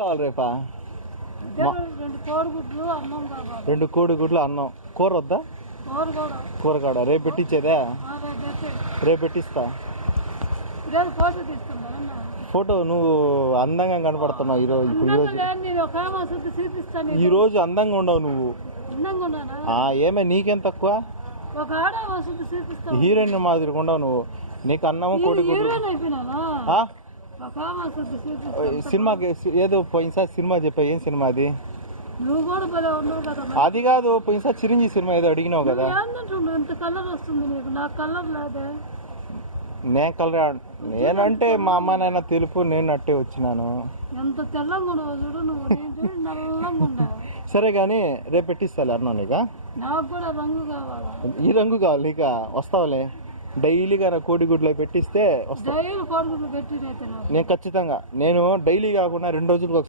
కావాలి రేపా? రెండు కోడిగుడ్లు అన్నం. కూర వద్దా? కూర కాడ రేపు పెట్టించేదా? రేపు పెట్టిస్తా. ఫోటో నువ్వు అందంగా కనపడుతున్నావు ఈరోజు అందంగా ఉండవు నువ్వు. ఏమే నీకేం తక్కువ? హీరోయిన్ మాదిరిగా ఉండవు నువ్వు. నీకు అన్నము కోడిగుడ్లు. సినిమాకి ఏదో పోయినసారి సినిమా చెప్పా. ఏం సినిమా అది? అది కాదు, పోయినసారి చిరంజీవి సినిమా ఏదో అడిగినావు కదా. నేను కలర్ నేనంటే మా అమ్మ నాయన తెలుపు, నేను అట్టే వచ్చినాను. సరే కానీ రేపు పెట్టిస్తాలే అన్నా. నీకా ఈ రంగు కావాలి? నీకా వస్తావులే. డైలీగా నా కోడిగుడ్లు పెట్టిస్తే వస్తా నేను ఖచ్చితంగా. నేను డైలీ కాకుండా 2 రోజులకు